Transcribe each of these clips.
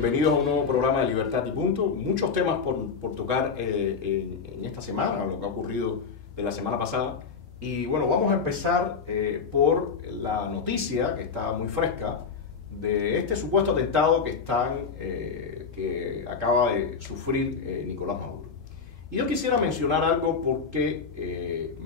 bienvenidos a un nuevo programa de Libertad y Punto. Muchos temas por tocar en esta semana, lo que ha ocurrido de la semana pasada. Y bueno, vamos a empezar por la noticia que está muy fresca de este supuesto atentado que acaba de sufrir Nicolás Maduro. Y yo quisiera mencionar algo porque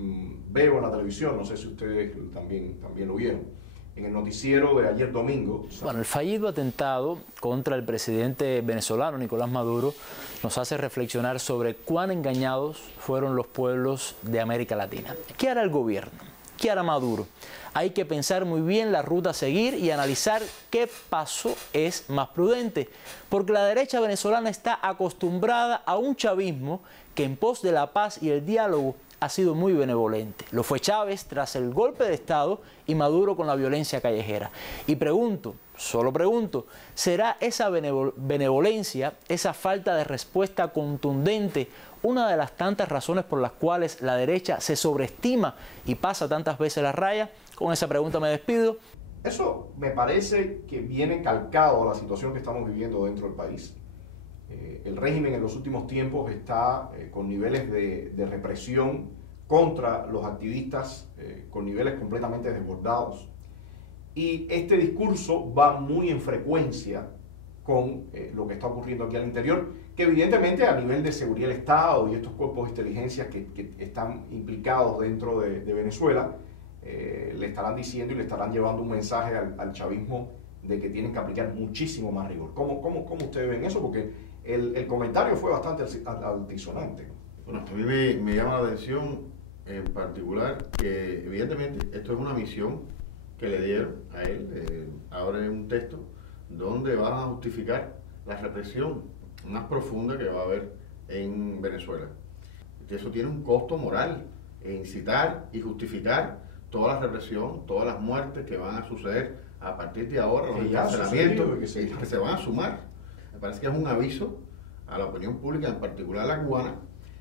veo en la televisión, no sé si ustedes también lo vieron, en el noticiero de ayer domingo. Bueno, el fallido atentado contra el presidente venezolano Nicolás Maduro nos hace reflexionar sobre cuán engañados fueron los pueblos de América Latina. ¿Qué hará el gobierno? ¿Qué hará Maduro? Hay que pensar muy bien la ruta a seguir y analizar qué paso es más prudente, porque la derecha venezolana está acostumbrada a un chavismo que en pos de la paz y el diálogo ha sido muy benevolente. Lo fue Chávez tras el golpe de Estado y Maduro con la violencia callejera. Y pregunto, solo pregunto, ¿será esa benevolencia, esa falta de respuesta contundente, una de las tantas razones por las cuales la derecha se sobreestima y pasa tantas veces la raya? Con esa pregunta me despido. Eso me parece que viene calcado a la situación que estamos viviendo dentro del país. El régimen en los últimos tiempos está con niveles de represión contra los activistas, con niveles completamente desbordados. Y este discurso va muy en frecuencia con lo que está ocurriendo aquí al interior, que evidentemente a nivel de seguridad del Estado y estos cuerpos de inteligencia que están implicados dentro de Venezuela, le estarán diciendo y le estarán llevando un mensaje al chavismo de que tienen que aplicar muchísimo más rigor. ¿Cómo ustedes ven eso? Porque el comentario fue bastante altisonante. Bueno, a mí me llama la atención en particular que evidentemente esto es una misión que le dieron a él. Ahora es un texto donde van a justificar la represión más profunda que va a haber en Venezuela. Eso tiene un costo moral, incitar y justificar toda la represión, todas las muertes que van a suceder a partir de ahora, los encarcelamientos que se van a sumar. Me parece que es un aviso a la opinión pública, en particular a la cubana,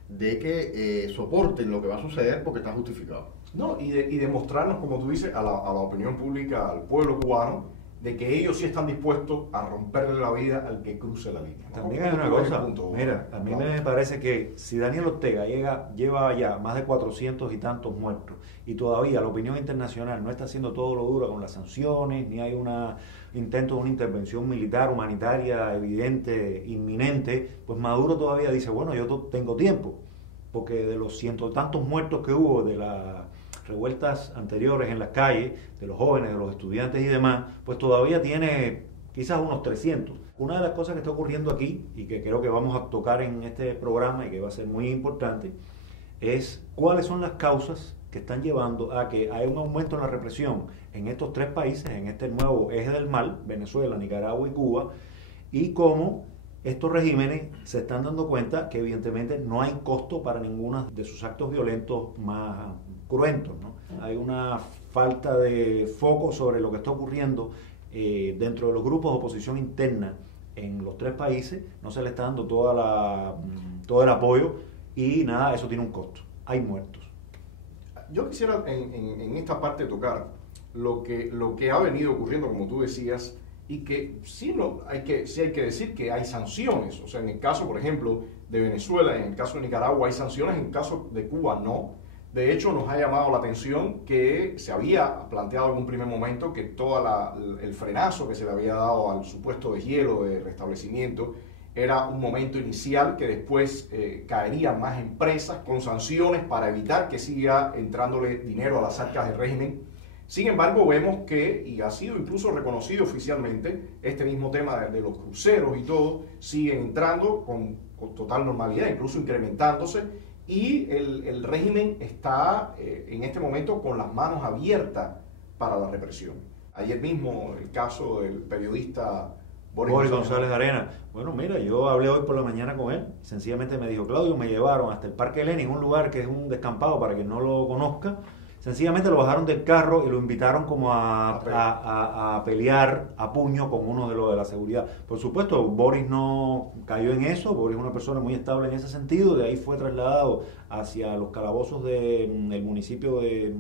de que soporten lo que va a suceder porque está justificado. No, y demostrarnos, como tú dices, a la opinión pública, al pueblo cubano, de que ellos sí están dispuestos a romperle la vida al que cruce la línea. También hay una cosa, mira, a mí me parece que si Daniel Ortega lleva ya más de 400 y tantos muertos y todavía la opinión internacional no está haciendo todo lo duro con las sanciones, ni hay un intento de una intervención militar, humanitaria, evidente, inminente, pues Maduro todavía dice, bueno, yo tengo tiempo, porque de los cientos y tantos muertos que hubo de las revueltas anteriores en las calles, de los jóvenes, de los estudiantes y demás, pues todavía tiene quizás unos 300. Una de las cosas que está ocurriendo aquí, y que creo que vamos a tocar en este programa y que va a ser muy importante, es cuáles son las causas que están llevando a que haya un aumento en la represión en estos tres países, en este nuevo eje del mal, Venezuela, Nicaragua y Cuba, y cómo estos regímenes se están dando cuenta que evidentemente no hay costo para ninguno de sus actos violentos más cruentos, ¿no? Hay una falta de foco sobre lo que está ocurriendo dentro de los grupos de oposición interna en los tres países, no se le está dando todo el apoyo y nada, eso tiene un costo, hay muertos. Yo quisiera en esta parte tocar lo que ha venido ocurriendo, como tú decías, y que sí hay que decir que hay sanciones. O sea, en el caso, por ejemplo, de Venezuela, en el caso de Nicaragua hay sanciones, en el caso de Cuba no. De hecho, nos ha llamado la atención que se había planteado en un primer momento que todo el frenazo que se le había dado al supuesto deshielo de restablecimiento era un momento inicial que después caerían más empresas con sanciones para evitar que siga entrándole dinero a las arcas del régimen. Sin embargo, vemos que, y ha sido incluso reconocido oficialmente, este mismo tema de los cruceros y todo, sigue entrando con total normalidad, incluso incrementándose, y el régimen está en este momento con las manos abiertas para la represión. Ayer mismo el caso del periodista Boris González de Arena. Bueno, mira, yo hablé hoy por la mañana con él, sencillamente me dijo, Claudio, me llevaron hasta el Parque Lenin, un lugar que es un descampado para quien no lo conozca. Sencillamente lo bajaron del carro y lo invitaron como a pelear a puño con uno de los de la seguridad. Por supuesto, Boris no cayó en eso, Boris es una persona muy estable en ese sentido, de ahí fue trasladado hacia los calabozos del municipio de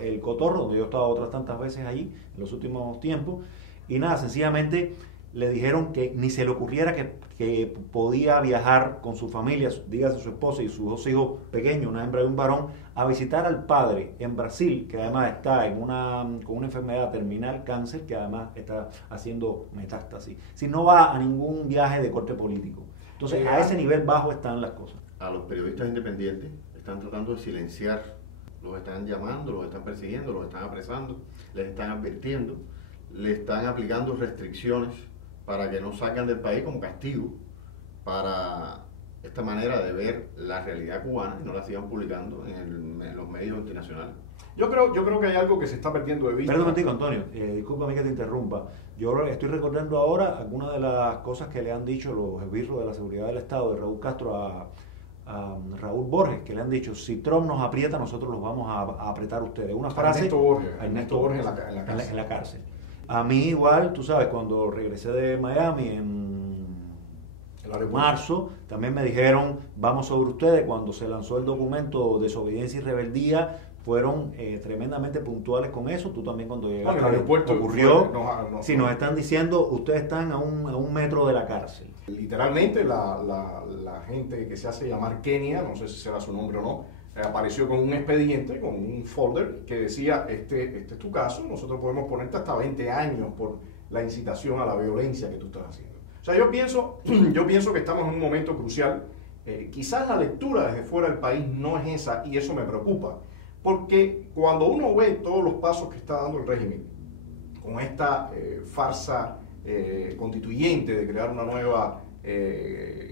El Cotorro, donde yo he estado otras tantas veces allí en los últimos tiempos. Y nada, sencillamente le dijeron que ni se le ocurriera que podía viajar con su familia, dígase su esposa y sus 2 hijos pequeños, una hembra y un varón, a visitar al padre en Brasil, que además está con una enfermedad terminal, cáncer, que además está haciendo metástasis. Si no va a ningún viaje de corte político. Entonces, a ese nivel bajo están las cosas. A los periodistas independientes están tratando de silenciar, los están llamando, los están persiguiendo, los están apresando, les están advirtiendo, le están aplicando restricciones para que no salgan del país como castigo para esta manera de ver la realidad cubana y no la sigan publicando en los medios internacionales. Yo creo que hay algo que se está perdiendo de vista. Perdón un momentico, Antonio, discúlpame que te interrumpa. Yo estoy recordando ahora algunas de las cosas que le han dicho los esbirros de la seguridad del Estado, de Raúl Castro a Raúl Borges, que le han dicho: si Trump nos aprieta, nosotros los vamos a apretar a ustedes. Una frase. Ernesto Borges en la cárcel. A mí igual, tú sabes, cuando regresé de Miami en marzo, también me dijeron: vamos sobre ustedes. Cuando se lanzó el documento Desobediencia y Rebeldía, fueron tremendamente puntuales con eso. Tú también, cuando llegaste al aeropuerto, ocurrió. Si nos están diciendo: ustedes están a un metro de la cárcel. Literalmente la gente que se hace llamar Kenia, no sé si será su nombre o no, apareció con un expediente, con un folder que decía: este es tu caso, nosotros podemos ponerte hasta 20 años por la incitación a la violencia que tú estás haciendo. O sea, yo pienso que estamos en un momento crucial. Quizás la lectura desde fuera del país no es esa, y eso me preocupa, porque cuando uno ve todos los pasos que está dando el régimen con esta farsa constituyente de crear una nueva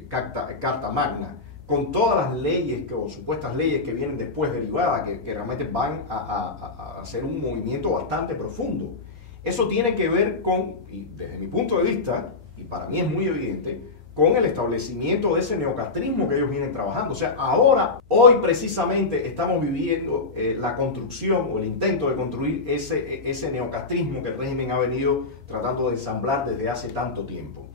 carta magna, con todas las leyes o supuestas leyes que vienen después derivadas, que realmente van a hacer un movimiento bastante profundo. Eso tiene que ver con, y desde mi punto de vista, y para mí es muy evidente, con el establecimiento de ese neocastrismo que ellos vienen trabajando. O sea, hoy precisamente estamos viviendo la construcción o el intento de construir ese neocastrismo que el régimen ha venido tratando de ensamblar desde hace tanto tiempo.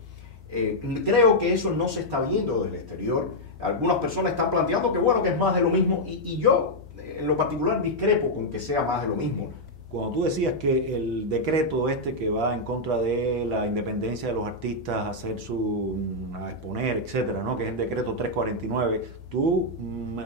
Creo que eso no se está viendo desde el exterior. Algunas personas están planteando que bueno, que es más de lo mismo, y yo en lo particular discrepo con que sea más de lo mismo. Cuando tú decías que el decreto que va en contra de la independencia de los artistas a exponer, etcétera, ¿no?, que es el decreto 349, tú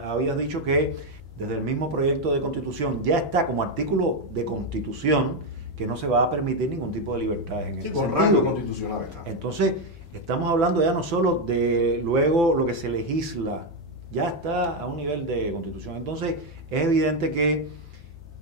habías dicho que desde el mismo proyecto de constitución ya está como artículo de constitución que no se va a permitir ningún tipo de libertad en ese con rango constitucional está. Entonces, estamos hablando ya no solo de luego lo que se legisla, ya está a un nivel de constitución. Entonces, es evidente que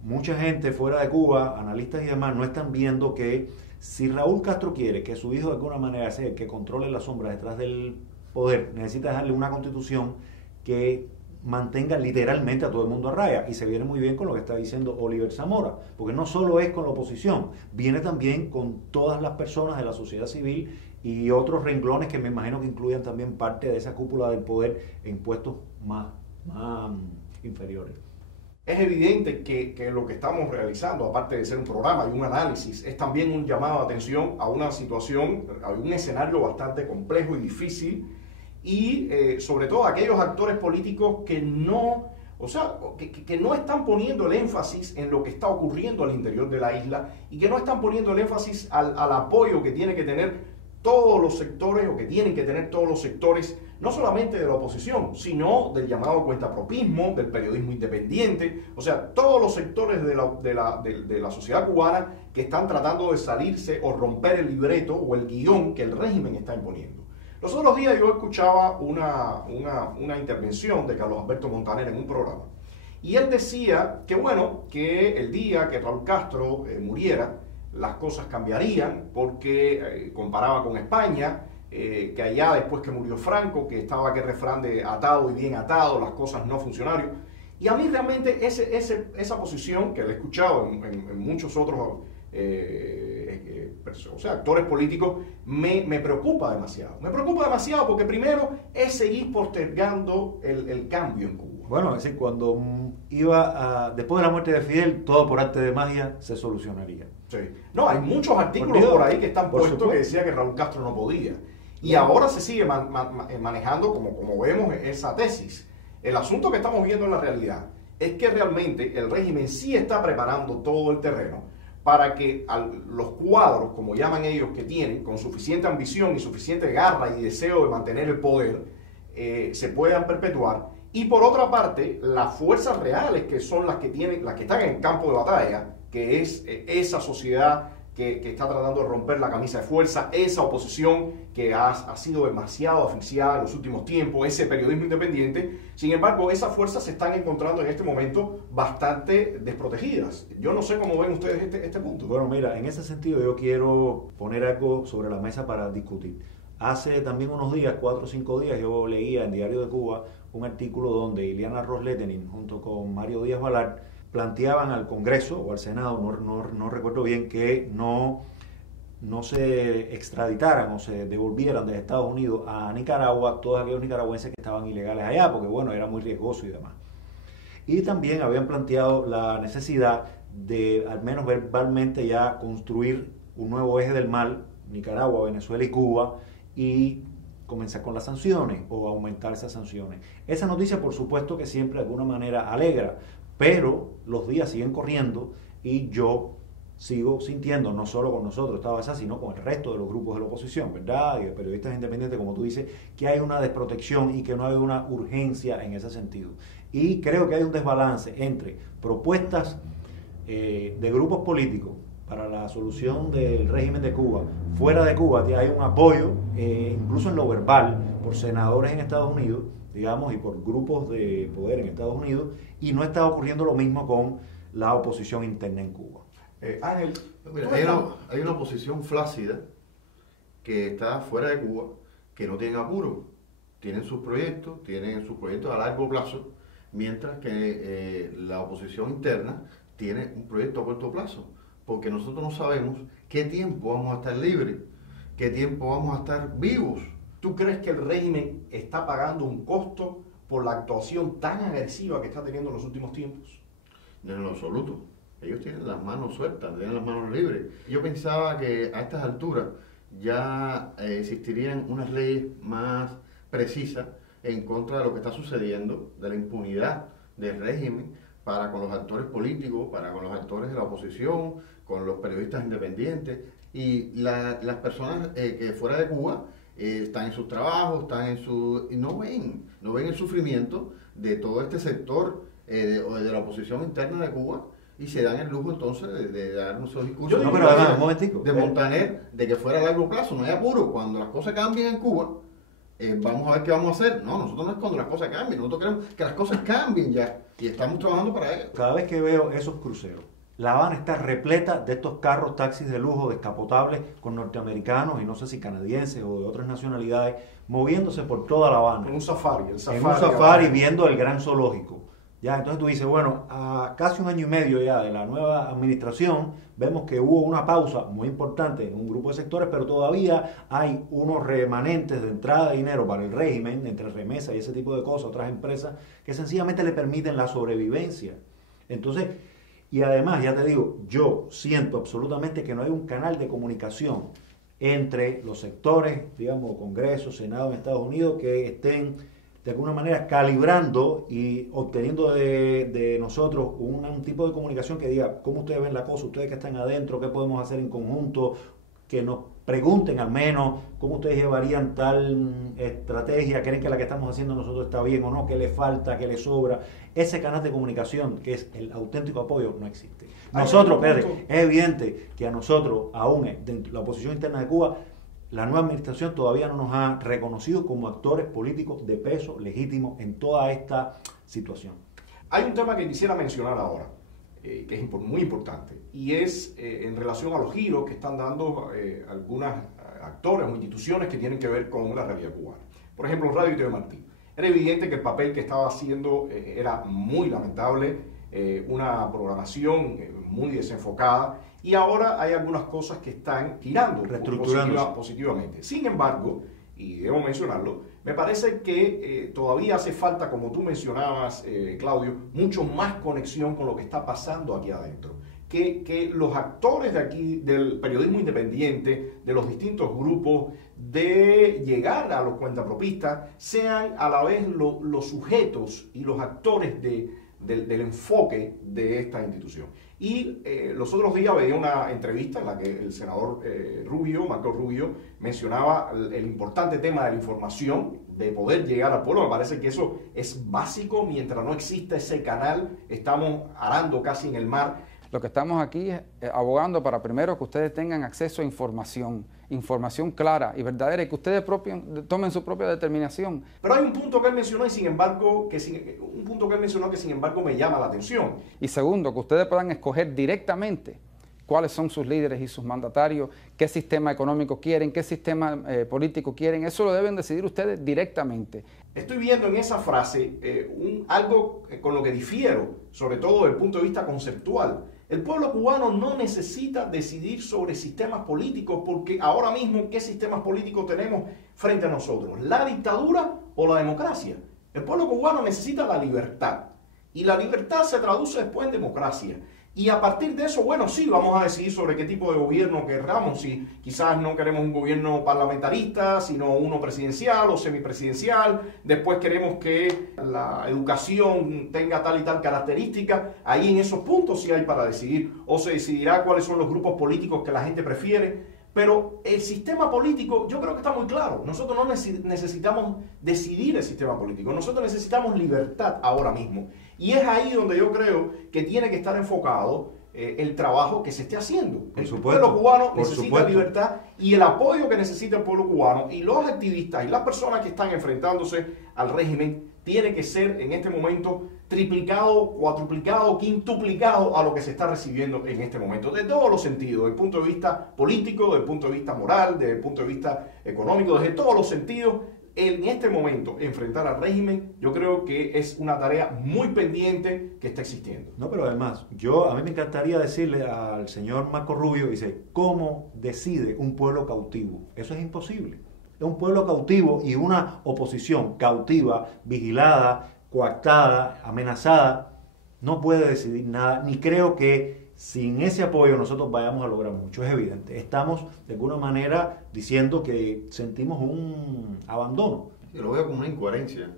mucha gente fuera de Cuba, analistas y demás, no están viendo que si Raúl Castro quiere que su hijo de alguna manera sea el que controle la sombra detrás del poder, necesita dejarle una constitución que mantenga literalmente a todo el mundo a raya. Y se viene muy bien con lo que está diciendo Oliver Zamora, porque no solo es con la oposición, viene también con todas las personas de la sociedad civil y otros renglones que me imagino que incluyan también parte de esa cúpula del poder en puestos más inferiores. Es evidente que lo que estamos realizando, aparte de ser un programa y un análisis, es también un llamado de atención a una situación, a un escenario bastante complejo y difícil, y sobre todo a aquellos actores políticos que no están poniendo el énfasis en lo que está ocurriendo al interior de la isla y que no están poniendo el énfasis al apoyo que tiene que tener todos los sectores, o que tienen que tener todos los sectores, no solamente de la oposición, sino del llamado cuentapropismo, del periodismo independiente, o sea, todos los sectores de la sociedad cubana que están tratando de salirse o romper el libreto o el guión que el régimen está imponiendo. Los otros días yo escuchaba una intervención de Carlos Alberto Montaner en un programa, y él decía que bueno, que el día que Raúl Castro muriera, las cosas cambiarían, porque comparaba con España, que allá después que murió Franco, que estaba aquel refrán de atado y bien atado, las cosas no funcionaron. Y a mí realmente esa posición, que la he escuchado en muchos otros actores políticos, me preocupa demasiado. Me preocupa demasiado porque primero es seguir postergando el cambio en Cuba. Bueno, es decir, cuando después de la muerte de Fidel, todo por arte de magia se solucionaría. Sí. No, hay muchos artículos por ahí que están puestos que decía que Raúl Castro no podía. Y ahora se sigue manejando, como vemos, esa tesis. El asunto que estamos viendo en la realidad es que realmente el régimen sí está preparando todo el terreno para que los cuadros, como llaman ellos, que tienen, con suficiente ambición y suficiente garra y deseo de mantener el poder, se puedan perpetuar. Y por otra parte, las fuerzas reales, que son las que están en el campo de batalla, que es esa sociedad que está tratando de romper la camisa de fuerza, esa oposición que ha sido demasiado asfixiada en los últimos tiempos, ese periodismo independiente. Sin embargo, esas fuerzas se están encontrando en este momento bastante desprotegidas. Yo no sé cómo ven ustedes este punto. Bueno, mira, en ese sentido yo quiero poner algo sobre la mesa para discutir. Hace también unos días, 4 o 5 días, yo leía en Diario de Cuba un artículo donde Ileana Ros-Lehtinen, junto con Mario Díaz-Balart, planteaban al Congreso o al Senado, no recuerdo bien, que no se extraditaran o se devolvieran de Estados Unidos a Nicaragua todos aquellos nicaragüenses que estaban ilegales allá, porque bueno, era muy riesgoso y demás. Y también habían planteado la necesidad de, al menos verbalmente, ya construir un nuevo eje del mal, Nicaragua, Venezuela y Cuba, y comenzar con las sanciones o aumentar esas sanciones. Esa noticia, por supuesto, que siempre de alguna manera alegra, pero los días siguen corriendo y yo sigo sintiendo, no solo con nosotros, esta vez, sino con el resto de los grupos de la oposición, ¿verdad? Y de periodistas independientes, como tú dices, que hay una desprotección y que no hay una urgencia en ese sentido. Y creo que hay un desbalance entre propuestas de grupos políticos para la solución del régimen de Cuba. Fuera de Cuba hay un apoyo, incluso en lo verbal, por senadores en Estados Unidos, digamos, y por grupos de poder en Estados Unidos, y no está ocurriendo lo mismo con la oposición interna en Cuba. Ángel, hay una oposición flácida que está fuera de Cuba, que no tienen apuro, tienen sus proyectos a largo plazo, mientras que la oposición interna tiene un proyecto a corto plazo, porque nosotros no sabemos qué tiempo vamos a estar libres, qué tiempo vamos a estar vivos. ¿Tú crees que el régimen está pagando un costo por la actuación tan agresiva que está teniendo en los últimos tiempos? No, en lo absoluto. Ellos tienen las manos sueltas, tienen las manos libres. Yo pensaba que a estas alturas ya existirían unas leyes más precisas en contra de lo que está sucediendo, de la impunidad del régimen para con los actores políticos, para con los actores de la oposición, con los periodistas independientes. Y las personas que fuera de Cuba están en sus trabajos, y no ven el sufrimiento de todo este sector de la oposición interna de Cuba, y se dan el lujo entonces de dar unos discursos de Montaner, de que fuera a largo plazo, no hay apuro, cuando las cosas cambien en Cuba, vamos a ver qué vamos a hacer. No, nosotros no es cuando las cosas cambien, nosotros queremos que las cosas cambien ya, y estamos trabajando para ello. Cada vez que veo esos cruceros, La Habana está repleta de estos carros, taxis de lujo, descapotables, con norteamericanos y no sé si canadienses o de otras nacionalidades, moviéndose por toda La Habana. En un safari. En un safari viendo el gran zoológico. Ya, entonces tú dices, bueno, a casi 1 año y medio ya de la nueva administración, vemos que hubo una pausa muy importante en un grupo de sectores, pero todavía hay unos remanentes de entrada de dinero para el régimen, entre remesas y ese tipo de cosas, otras empresas, que sencillamente le permiten la sobrevivencia. Entonces, y además, ya te digo, yo siento absolutamente que no hay un canal de comunicación entre los sectores, digamos, Congreso, Senado en Estados Unidos, que estén de alguna manera calibrando y obteniendo de nosotros un tipo de comunicación que diga cómo ustedes ven la cosa, ustedes que están adentro, qué podemos hacer en conjunto, que nos pregunten al menos cómo ustedes llevarían tal estrategia, creen que la que estamos haciendo nosotros está bien o no, qué le falta, qué le sobra. Ese canal de comunicación, que es el auténtico apoyo, no existe. Nosotros, Pedro, es evidente que a nosotros, aún dentro de la oposición interna de Cuba, la nueva administración todavía no nos ha reconocido como actores políticos de peso legítimo en toda esta situación. Hay un tema que quisiera mencionar ahora, que es muy importante, y es en relación a los giros que están dando algunos actores o instituciones que tienen que ver con la realidad cubana. Por ejemplo, Radio y TV Martí. Era evidente que el papel que estaba haciendo era muy lamentable, una programación muy desenfocada, y ahora hay algunas cosas que están girando positivamente. Sin embargo, y debo mencionarlo, me parece que todavía hace falta, como tú mencionabas, Claudio, mucho más conexión con lo que está pasando aquí adentro. Que los actores de aquí, del periodismo independiente, de los distintos grupos, de llegar a los cuentapropistas, sean a la vez los sujetos y los actores del enfoque de esta institución. Y los otros días veía una entrevista en la que el senador Marco Rubio, mencionaba el importante tema de la información, de poder llegar al pueblo. Me parece que eso es básico. Mientras no exista ese canal, estamos arando casi en el mar. Lo que estamos aquí es abogando para primero que ustedes tengan acceso a información clara y verdadera, y que ustedes tomen su propia determinación. Pero hay un punto que él mencionó y sin embargo, que sin embargo me llama la atención. Y segundo, que ustedes puedan escoger directamente cuáles son sus líderes y sus mandatarios, qué sistema económico quieren, qué sistema político quieren. Eso lo deben decidir ustedes directamente. Estoy viendo en esa frase algo con lo que difiero, sobre todo desde el punto de vista conceptual. El pueblo cubano no necesita decidir sobre sistemas políticos, porque ahora mismo, ¿qué sistemas políticos tenemos frente a nosotros? ¿La dictadura o la democracia? El pueblo cubano necesita la libertad, y la libertad se traduce después en democracia. Y a partir de eso, bueno, sí, vamos a decidir sobre qué tipo de gobierno querramos, si quizás no queremos un gobierno parlamentarista, sino uno presidencial o semipresidencial, después queremos que la educación tenga tal y tal característica, ahí en esos puntos sí hay para decidir, o se decidirá cuáles son los grupos políticos que la gente prefiere. Pero el sistema político, yo creo que está muy claro. Nosotros no necesitamos decidir el sistema político. Nosotros necesitamos libertad ahora mismo. Y es ahí donde yo creo que tiene que estar enfocado el trabajo que se esté haciendo. El pueblo cubano necesita libertad, y el apoyo que necesita el pueblo cubano y los activistas y las personas que están enfrentándose al régimen tiene que ser en este momento triplicado, cuatruplicado, quintuplicado a lo que se está recibiendo en este momento, de todos los sentidos, desde el punto de vista político, desde el punto de vista moral, desde el punto de vista económico, desde todos los sentidos. En este momento, enfrentar al régimen, yo creo que es una tarea muy pendiente que está existiendo. No, pero además, a mí me encantaría decirle al señor Marco Rubio, dice, ¿cómo decide un pueblo cautivo? Eso es imposible. Es un pueblo cautivo y una oposición cautiva, vigilada, coactada, amenazada, no puede decidir nada, ni creo que sin ese apoyo nosotros vayamos a lograr mucho. Es evidente, estamos de alguna manera diciendo que sentimos un abandono. Yo lo veo como una incoherencia,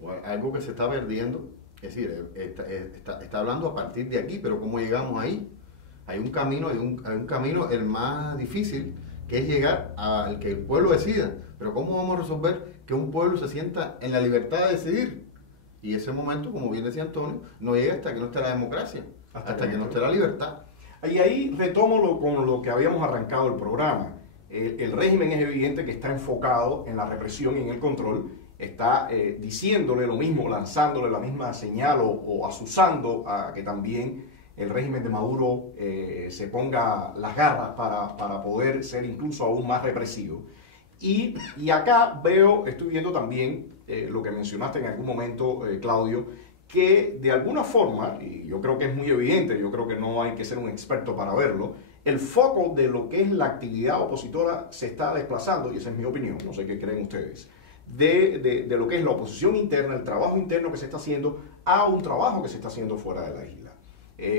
o algo que se está perdiendo. Es decir, está hablando a partir de aquí, pero ¿cómo llegamos ahí? Hay un camino, hay un camino el más difícil, que es llegar al que el pueblo decida. Pero ¿cómo vamos a resolver que un pueblo se sienta en la libertad de decidir? Y ese momento, como bien decía Antonio, no llega hasta que no esté la democracia, hasta que no esté la libertad. Y ahí retomo con lo que habíamos arrancado el programa. El régimen es evidente que está enfocado en la represión y en el control, está diciéndole lo mismo, lanzándole la misma señal o asusando a que también el régimen de Maduro se ponga las garras para poder ser incluso aún más represivo. Y acá estoy viendo también lo que mencionaste en algún momento, Claudio, que de alguna forma, y yo creo que es muy evidente, yo creo que no hay que ser un experto para verlo, el foco de lo que es la actividad opositora se está desplazando, y esa es mi opinión, no sé qué creen ustedes, de lo que es la oposición interna, el trabajo interno que se está haciendo, a un trabajo que se está haciendo fuera de la isla,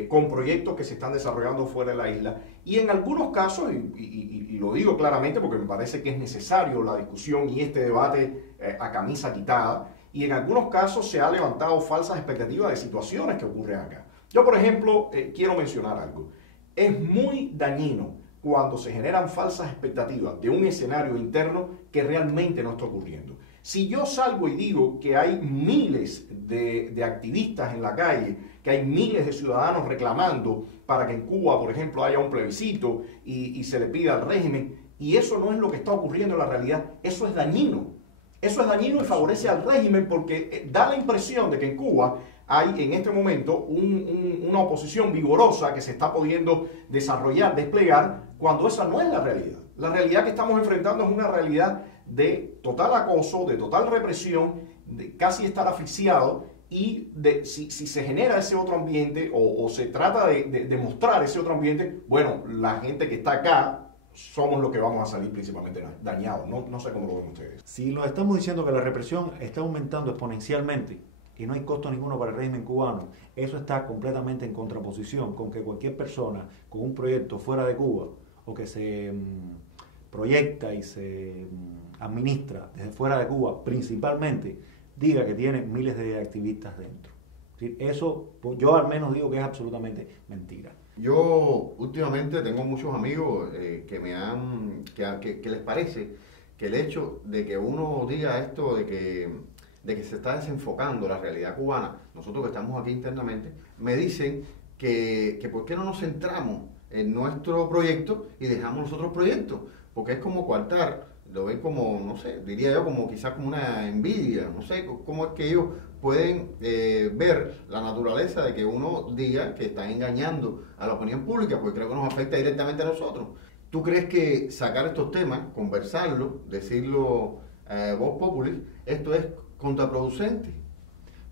con proyectos que se están desarrollando fuera de la isla, y en algunos casos, y lo digo claramente porque me parece que es necesario la discusión y este debate a camisa quitada, y en algunos casos se ha levantado falsas expectativas de situaciones que ocurren acá. Yo, por ejemplo, quiero mencionar algo. Es muy dañino cuando se generan falsas expectativas de un escenario interno que realmente no está ocurriendo. Si yo salgo y digo que hay miles de activistas en la calle, que hay miles de ciudadanos reclamando para que en Cuba, por ejemplo, haya un plebiscito y se le pida al régimen, y eso no es lo que está ocurriendo en la realidad, eso es dañino. Eso es dañino y favorece al régimen porque da la impresión de que en Cuba hay en este momento una oposición vigorosa que se está pudiendo desarrollar, desplegar, cuando esa no es la realidad. La realidad que estamos enfrentando es una realidad de total acoso, de total represión, de casi estar asfixiado, y si se genera ese otro ambiente o se trata de mostrar ese otro ambiente, bueno, la gente que está acá somos los que vamos a salir principalmente dañados. No sé cómo lo ven ustedes. Si lo estamos diciendo que la represión está aumentando exponencialmente y no hay costo ninguno para el régimen cubano, eso está completamente en contraposición con que cualquier persona con un proyecto fuera de Cuba o que se proyecta y se administra desde fuera de Cuba principalmente, diga que tiene miles de activistas dentro. Eso yo al menos digo que es absolutamente mentira. Yo últimamente tengo muchos amigos que les parece que el hecho de que uno diga esto de que se está desenfocando la realidad cubana, nosotros que estamos aquí internamente, me dicen que por qué no nos centramos en nuestro proyecto y dejamos los otros proyectos, porque es como coartar, lo ven como, no sé, diría yo como quizás como una envidia, no sé, cómo es que ellos pueden ver la naturaleza de que uno diga que están engañando a la opinión pública, porque creo que nos afecta directamente a nosotros. ¿Tú crees que sacar estos temas, conversarlo, decirlo voz populi, esto es contraproducente?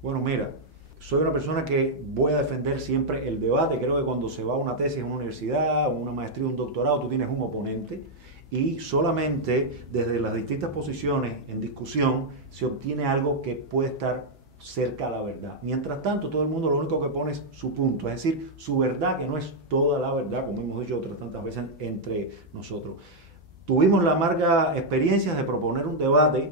Bueno, mira, soy una persona que voy a defender siempre el debate. Creo que cuando se va a una tesis en una universidad, una maestría, un doctorado, tú tienes un oponente y solamente desde las distintas posiciones en discusión se obtiene algo que puede estar cerca a la verdad. Mientras tanto, todo el mundo lo único que pone es su punto, es decir, su verdad, que no es toda la verdad, como hemos dicho otras tantas veces entre nosotros. Tuvimos la amarga experiencia de proponer un debate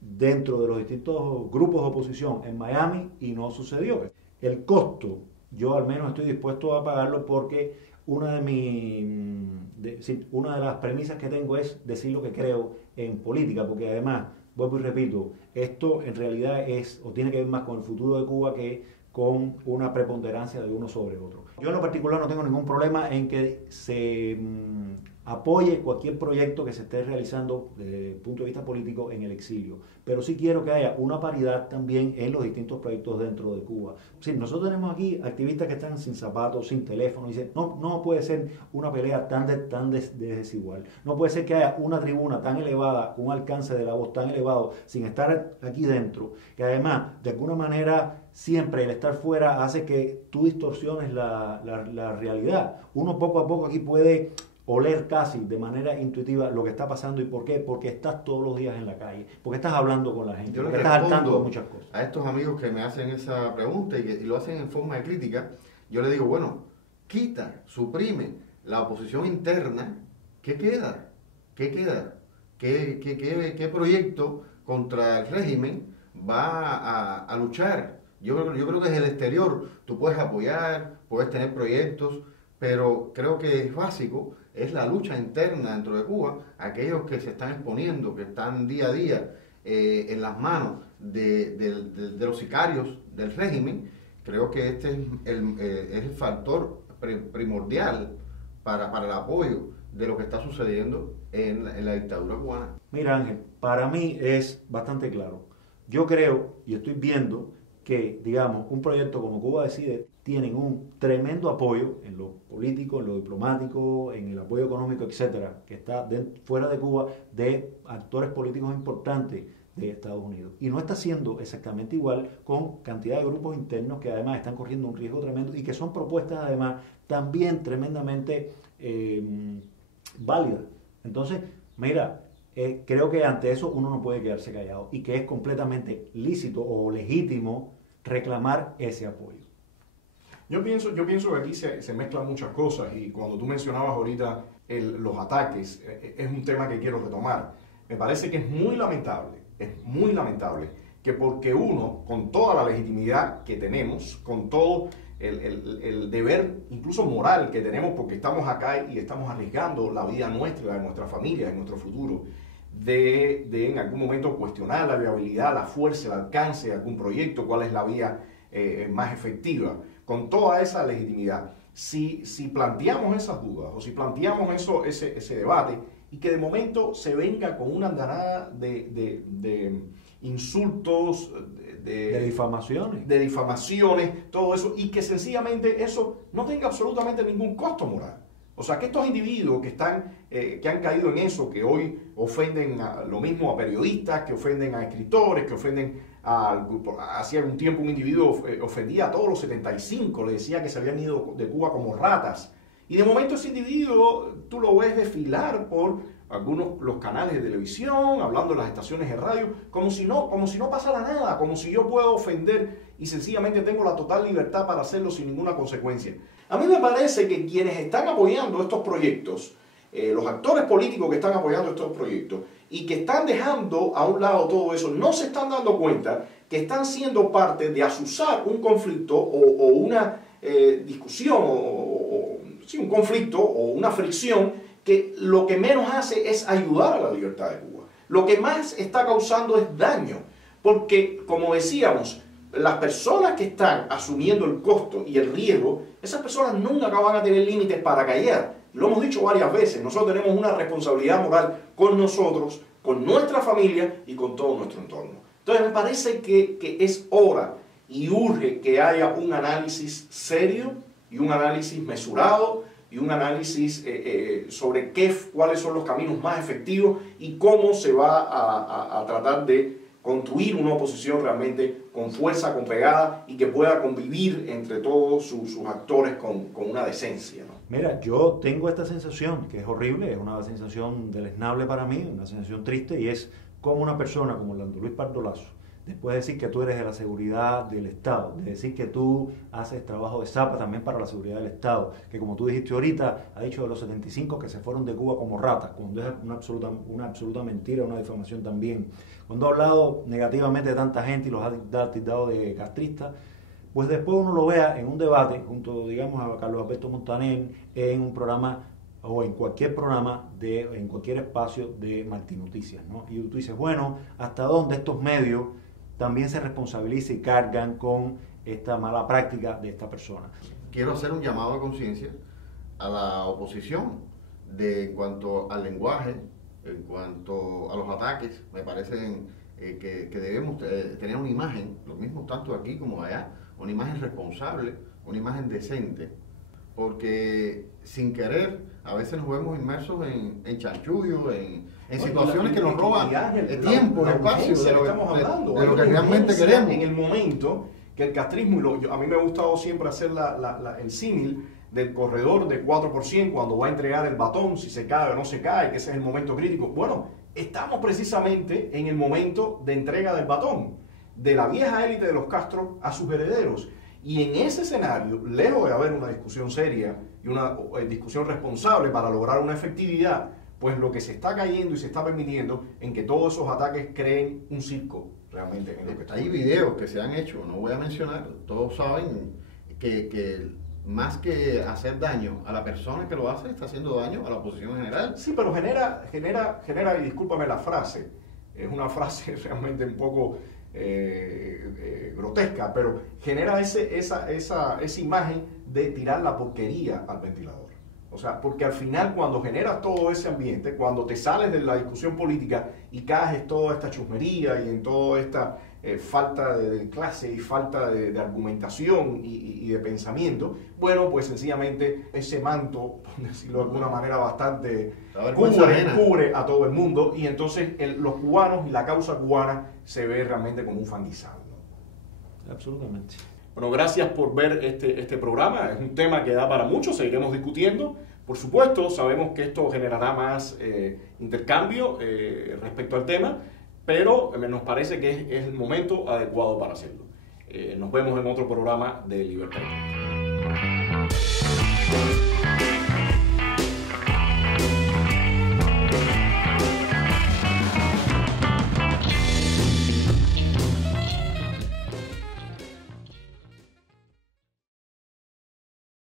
dentro de los distintos grupos de oposición en Miami y no sucedió. El costo, yo al menos estoy dispuesto a pagarlo porque una de las premisas que tengo es decir lo que creo en política, porque además, vuelvo y repito, esto en realidad es o tiene que ver más con el futuro de Cuba que con una preponderancia de uno sobre otro. Yo en lo particular no tengo ningún problema en que se apoye cualquier proyecto que se esté realizando desde el punto de vista político en el exilio, pero sí quiero que haya una paridad también en los distintos proyectos dentro de Cuba. Sí, nosotros tenemos aquí activistas que están sin zapatos, sin teléfono, y dicen, no puede ser una pelea tan desigual, no puede ser que haya una tribuna tan elevada, un alcance de la voz tan elevado, sin estar aquí dentro, que además, de alguna manera, siempre el estar fuera hace que tú distorsiones la realidad. Uno poco a poco aquí puede oler casi de manera intuitiva lo que está pasando. ¿Y por qué? Porque estás todos los días en la calle, porque estás hablando con la gente, yo porque estás al tanto de muchas cosas. A estos amigos que me hacen esa pregunta y lo hacen en forma de crítica, yo les digo, bueno, quita, suprime la oposición interna, ¿qué queda? ¿Qué queda? ¿Qué proyecto contra el régimen va a luchar? Yo creo que desde el exterior tú puedes apoyar, puedes tener proyectos, pero creo que es básico, es la lucha interna dentro de Cuba, aquellos que se están exponiendo, que están día a día en las manos de los sicarios del régimen. Creo que este es el factor primordial para el apoyo de lo que está sucediendo en la dictadura cubana. Mira, Ángel, para mí es bastante claro. Yo creo y estoy viendo que, digamos, un proyecto como Cuba Decide tienen un tremendo apoyo en lo político, en lo diplomático, en el apoyo económico, etcétera, que está fuera de Cuba, de actores políticos importantes de Estados Unidos. Y no está siendo exactamente igual con cantidad de grupos internos que además están corriendo un riesgo tremendo y que son propuestas además también tremendamente válidas. Entonces, mira, creo que ante eso uno no puede quedarse callado y que es completamente lícito o legítimo reclamar ese apoyo. Yo pienso que aquí se mezclan muchas cosas y cuando tú mencionabas ahorita los ataques, es un tema que quiero retomar. Me parece que es muy lamentable que porque uno, con toda la legitimidad que tenemos, con todo el deber incluso moral que tenemos porque estamos acá y estamos arriesgando la vida nuestra, la de nuestra familia, de nuestro futuro, de en algún momento cuestionar la viabilidad, la fuerza, el alcance de algún proyecto, cuál es la vía más efectiva. Con toda esa legitimidad, si planteamos esas dudas o si planteamos ese debate y que de momento se venga con una andanada de insultos, de difamaciones. De difamaciones, todo eso, y que sencillamente eso no tenga absolutamente ningún costo moral. O sea, que estos individuos que han caído en eso, que hoy ofenden lo mismo a periodistas, que ofenden a escritores, que ofenden hacía un tiempo un individuo ofendía a todos los 75, le decía que se habían ido de Cuba como ratas. Y de momento ese individuo tú lo ves desfilar por los canales de televisión, hablando en las estaciones de radio, como si no pasara nada, como si yo puedo ofender y sencillamente tengo la total libertad para hacerlo sin ninguna consecuencia. A mí me parece que quienes están apoyando estos proyectos, los actores políticos que están apoyando estos proyectos y que están dejando a un lado todo eso, no se están dando cuenta que están siendo parte de azuzar un conflicto o una discusión o un conflicto o una fricción que lo que menos hace es ayudar a la libertad de Cuba. Lo que más está causando es daño, porque, como decíamos, las personas que están asumiendo el costo y el riesgo, esas personas nunca van a tener límites para callar. Lo hemos dicho varias veces, nosotros tenemos una responsabilidad moral con nosotros, con nuestra familia y con todo nuestro entorno. Entonces me parece que es hora y urge que haya un análisis serio y un análisis mesurado y un análisis sobre cuáles son los caminos más efectivos y cómo se va a tratar de construir una oposición realmente con fuerza, con pegada y que pueda convivir entre todos sus actores con una decencia, ¿no? Mira, yo tengo esta sensación que es horrible, es una sensación deleznable para mí, una sensación triste, y es como una persona como Orlando Luis Pardo Lazo, después de decir que tú eres de la seguridad del Estado, de decir que tú haces trabajo de zapa también para la seguridad del Estado, que como tú dijiste ahorita, ha dicho de los 75 que se fueron de Cuba como ratas, cuando es una absoluta mentira, una difamación también. Cuando ha hablado negativamente de tanta gente y los ha tildado de castristas, pues después uno lo vea en un debate junto, digamos, a Carlos Alberto Montaner, en un programa o en cualquier programa, en cualquier espacio de Martín Noticias, ¿no? Y tú dices, bueno, ¿hasta dónde estos medios también se responsabilizan y cargan con esta mala práctica de esta persona? Quiero hacer un llamado a conciencia a la oposición en cuanto al lenguaje, en cuanto a los ataques. Me parece que debemos tener una imagen, lo mismo tanto aquí como allá, una imagen responsable, una imagen decente, porque sin querer a veces nos vemos inmersos en chanchullo, en situaciones que nos roban tiempo, espacio, de lo que realmente queremos. En el momento que el castrismo, a mí me ha gustado siempre hacer el símil del corredor de 4% cuando va a entregar el batón, si se cae o no se cae, que ese es el momento crítico. Bueno, estamos precisamente en el momento de entrega del batón, de la vieja élite de los Castro a sus herederos. Y en ese escenario, lejos de haber una discusión seria y una discusión responsable para lograr una efectividad, pues lo que se está cayendo y se está permitiendo en que todos esos ataques creen un circo realmente en lo que está. Hay videos que se han hecho, no voy a mencionar, todos saben que más que hacer daño a la persona que lo hace, está haciendo daño a la oposición en general. Sí, pero genera, y discúlpame la frase, es una frase realmente un poco grotesca, pero genera esa imagen de tirar la porquería al ventilador. O sea, porque al final cuando generas todo ese ambiente, cuando te sales de la discusión política y caes en toda esta chusmería y en toda esta falta de clase y falta de argumentación y de pensamiento, bueno, pues sencillamente ese manto, por decirlo de alguna manera bastante, cubre a todo el mundo, y entonces los cubanos y la causa cubana se ve realmente como un fanguizado, ¿no? Absolutamente. Bueno, gracias por ver este programa. Es un tema que da para mucho, seguiremos discutiendo. Por supuesto, sabemos que esto generará más intercambio respecto al tema, pero nos parece que es el momento adecuado para hacerlo. Nos vemos en otro programa de Libertad.